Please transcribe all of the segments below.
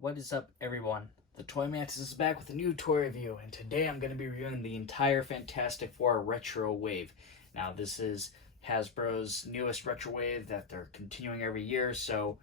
What is up, everyone? The Toy Mantis is back with a new toy review, and today I'm going to be reviewing the entire Fantastic Four retro wave. Now, this is Hasbro's newest retro wave that they're continuing every year, so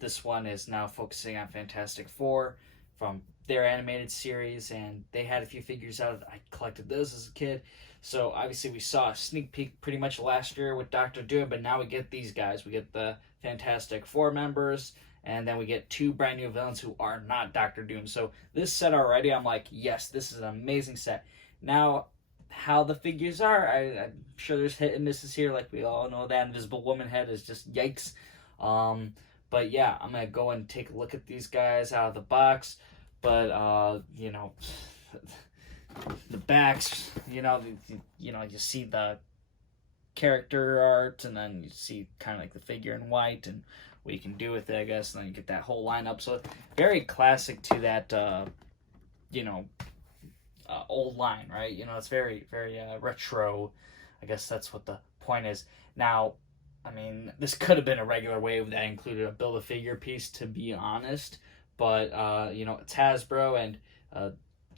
this one is now focusing on Fantastic Four from their animated series, and they had a few figures out. I collected those as a kid, so obviously we saw a sneak peek pretty much last year with Doctor Doom, but now we get these guys. We get the Fantastic Four members, and then we get two brand new villains who are not Doctor Doom. So this set already, I'm like, yes, this is an amazing set. Now, how the figures are, I'm sure there's hit and misses here. Like we all know, that Invisible Woman head is just yikes. But yeah, I'm gonna go and take a look at these guys out of the box. But the backs, you see the character art, and then you see kind of like the figure in white and what you can do with it, I guess, and then you get that whole lineup. So very classic to that old line, right? It's very retro. I guess that's what the point is. Now, I mean, this could have been a regular wave that included a Build-A-Figure piece, to be honest, but it's Hasbro, and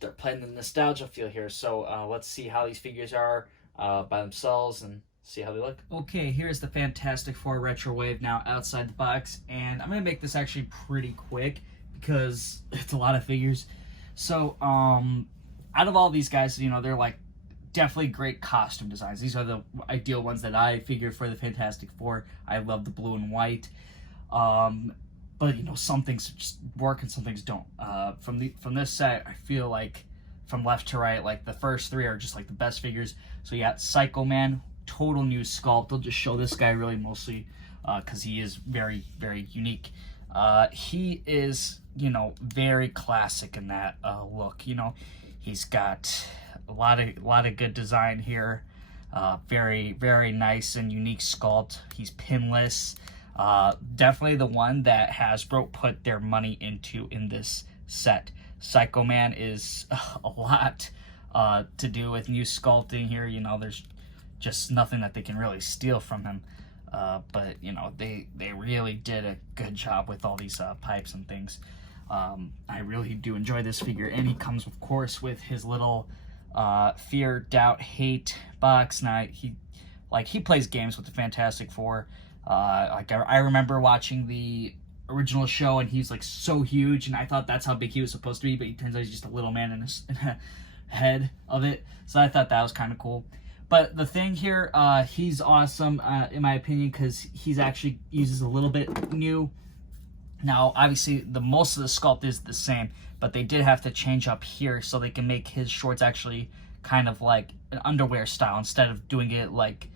they're playing the nostalgia feel here. So let's see how these figures are by themselves and see how they look. Okay, here's the Fantastic Four retro wave now outside the box, and I'm gonna make this actually pretty quick because it's a lot of figures. So out of all these guys, they're like definitely great costume designs. These are the ideal ones that I figured for the Fantastic Four. I love the blue and white, but some things just work and some things don't. From this set, I feel like from left to right, like the first three are just like the best figures. So you got Psychoman, total new sculpt. I'll just show this guy really mostly because he is very unique. He is very classic in that look. He's got a lot of good design here. Very nice and unique sculpt. He's pinless. Definitely the one that Hasbro put their money into in this set. Psychoman is a lot to do with new sculpting here. There's just nothing that they can really steal from him. But they really did a good job with all these pipes and things. I really do enjoy this figure, and he comes, of course, with his little fear, doubt, hate box. Now he plays games with the Fantastic Four. I remember watching the original show, and he's like so huge, and I thought that's how big he was supposed to be, but he turns out he's just a little man in a head of it. So I thought that was kind of cool. But the thing here, he's awesome in my opinion because he's actually uses a little bit new. Now, obviously, the most of the sculpt is the same, but they did have to change up here so they can make his shorts actually kind of like an underwear style instead of doing it like,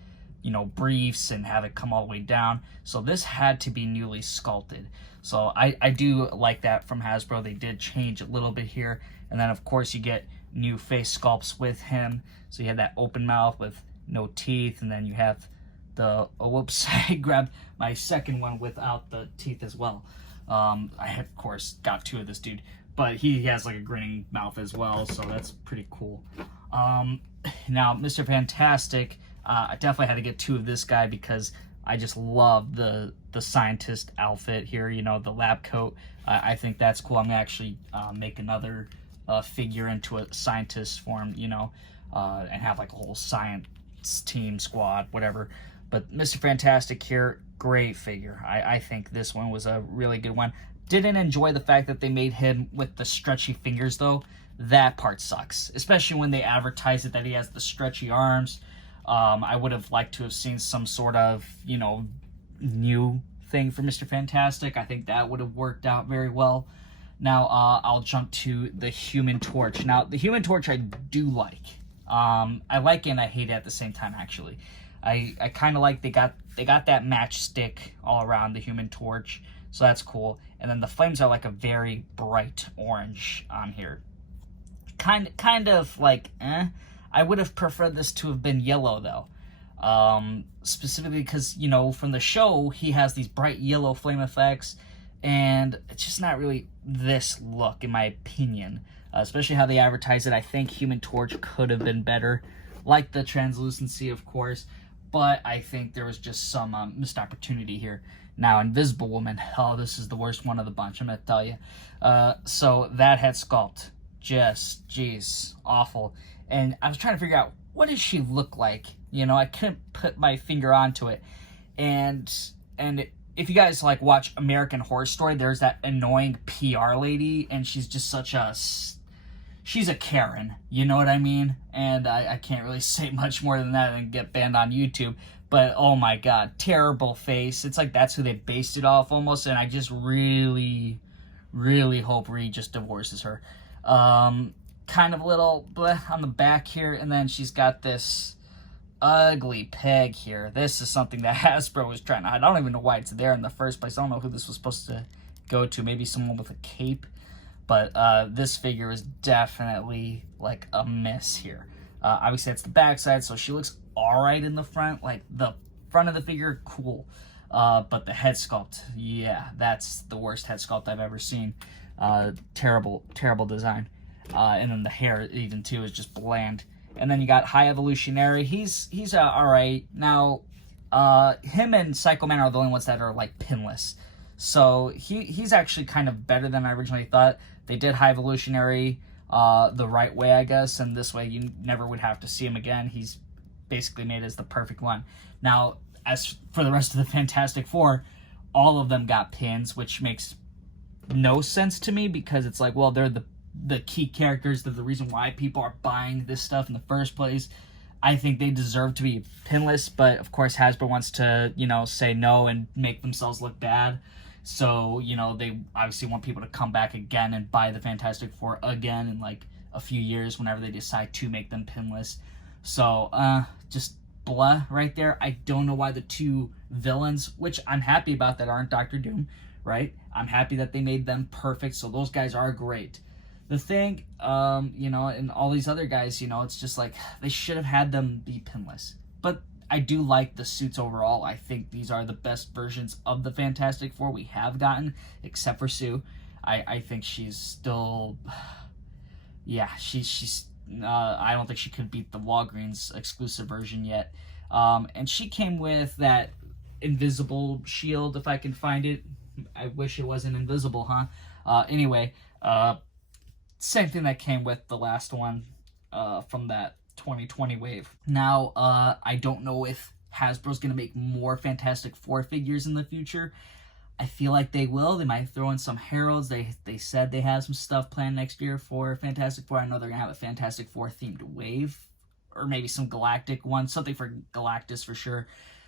briefs and have it come all the way down. So this had to be newly sculpted. So I do like that from Hasbro. They did change a little bit here. And then, of course, you get new face sculpts with him. So you have that open mouth with no teeth, and then you have the, oh, whoops, I grabbed my second one without the teeth as well. I had, of course, got two of this dude, but he has like a grinning mouth as well, so that's pretty cool. Now, Mr. Fantastic, I definitely had to get two of this guy because I just love the scientist outfit here, the lab coat. I think that's cool. I'm gonna actually make another figure into a scientist form, and have like a whole science team squad, whatever. But Mr. Fantastic here, great figure. I think this one was a really good one. Didn't enjoy the fact that they made him with the stretchy fingers, though. That part sucks, especially when they advertise it that he has the stretchy arms. I would have liked to have seen some sort of, new thing for Mr. Fantastic. I think that would have worked out very well. Now, I'll jump to the Human Torch. Now, the Human Torch I do like. I like it and I hate it at the same time, actually. I kind of like they got that matchstick all around the Human Torch, so that's cool. And then the flames are like a very bright orange on here. Kind of like, I would have preferred this to have been yellow, though. Specifically because, from the show, he has these bright yellow flame effects, and it's just not really this look, in my opinion. Especially how they advertise it. I think Human Torch could have been better. Like the translucency, of course. but I think there was just some missed opportunity here. Now, Invisible Woman, oh, this is the worst one of the bunch, I'm going to tell you. So that head sculpt, just, jeez, awful. And I was trying to figure out, what does she look like? You know, I couldn't put my finger onto it. And if you guys, like, watch American Horror Story, there's that annoying PR lady, and she's just such a... she's a Karen, you know what I mean? And I can't really say much more than that and get banned on YouTube. But, oh my god, terrible face. It's like that's who they based it off almost, and I just really, really hope Reed just divorces her. Kind of a little bleh on the back here, and then she's got this ugly peg here. This is something that Hasbro was trying to hide. I don't even know why it's there in the first place. I don't know who this was supposed to go to. Maybe someone with a cape. But this figure is definitely like a miss here. Obviously, that's the backside, so she looks all right in the front. Like, the front of the figure, cool. But the head sculpt, yeah, that's the worst head sculpt I've ever seen. Terrible, terrible design. And then the hair, even, too, is just bland. And then you got High Evolutionary. He's all right. Now, him and Psychoman are the only ones that are, like, pinless. So he's actually kind of better than I originally thought. They did High Evolutionary the right way, I guess, and this way you never would have to see him again. He's basically made as the perfect one. Now, as for the rest of the Fantastic Four, all of them got pins, which makes no sense to me, because it's like, well, they're the key characters. They're the reason why people are buying this stuff in the first place. I think they deserve to be pinless, but of course Hasbro wants to, you know, say no and make themselves look bad. So, you know, they obviously want people to come back again and buy the Fantastic Four again in, like, a few years whenever they decide to make them pinless. So, just blah right there. I don't know why the two villains, which I'm happy about, that aren't Doctor Doom, right? I'm happy that they made them perfect, so those guys are great. The thing, you know, and all these other guys, you know, it's just like, they should have had them be pinless. But I do like the suits overall. I think these are the best versions of the Fantastic Four we have gotten, except for Sue. I think she's still... yeah, she's I don't think she could beat the Walgreens exclusive version yet. And she came with that invisible shield, if I can find it. I wish it wasn't invisible, huh? Anyway, same thing that came with the last one from that 2020 wave. Now, I don't know if Hasbro's going to make more Fantastic Four figures in the future. I feel like they will. They might throw in some heralds. They said they have some stuff planned next year for Fantastic Four. I know they're going to have a Fantastic Four themed wave, or maybe some Galactic one, something for Galactus for sure.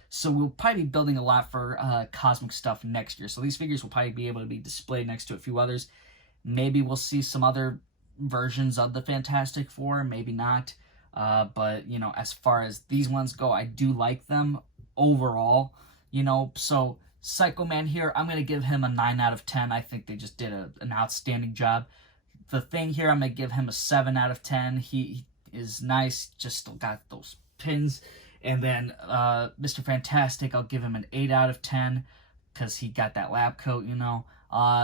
So we'll probably be building a lot for cosmic stuff next year. So these figures will probably be able to be displayed next to a few others. Maybe we'll see some other versions of the Fantastic Four, maybe not. But, you know, as far as these ones go, I do like them overall, you know. So Psychoman here, I'm going to give him a 9 out of 10. I think they just did an outstanding job. The Thing here, I'm going to give him a 7 out of 10. He is nice, just still got those pins. And then Mr. Fantastic, I'll give him an 8 out of 10 because he got that lab coat, you know.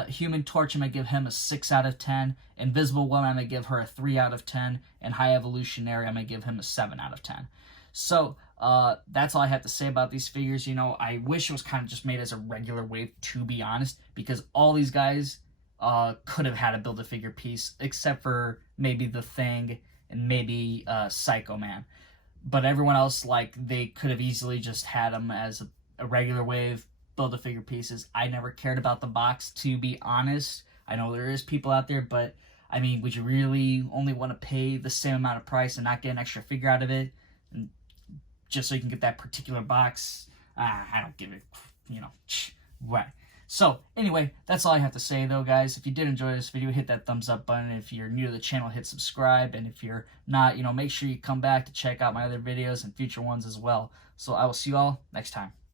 Human Torch, I'm going to give him a 6 out of 10. Invisible Woman, I'm going to give her a 3 out of 10. And High Evolutionary, I'm going to give him a 7 out of 10. So, that's all I have to say about these figures. You know, I wish it was kind of just made as a regular wave, to be honest, because all these guys could have had a Build-A-Figure piece, except for maybe The Thing and maybe Psychoman. But everyone else, like, they could have easily just had them as a regular wave, Build-A-Figure pieces. I never cared about the box, to be honest. I know there is people out there, but, I mean, would you really only want to pay the same amount of price and not get an extra figure out of it? And just so you can get that particular box? I don't give it, you know, what. So, anyway, that's all I have to say, though, guys. If you did enjoy this video, hit that thumbs up button. If you're new to the channel, hit subscribe. And if you're not, you know, make sure you come back to check out my other videos and future ones as well. So, I will see you all next time.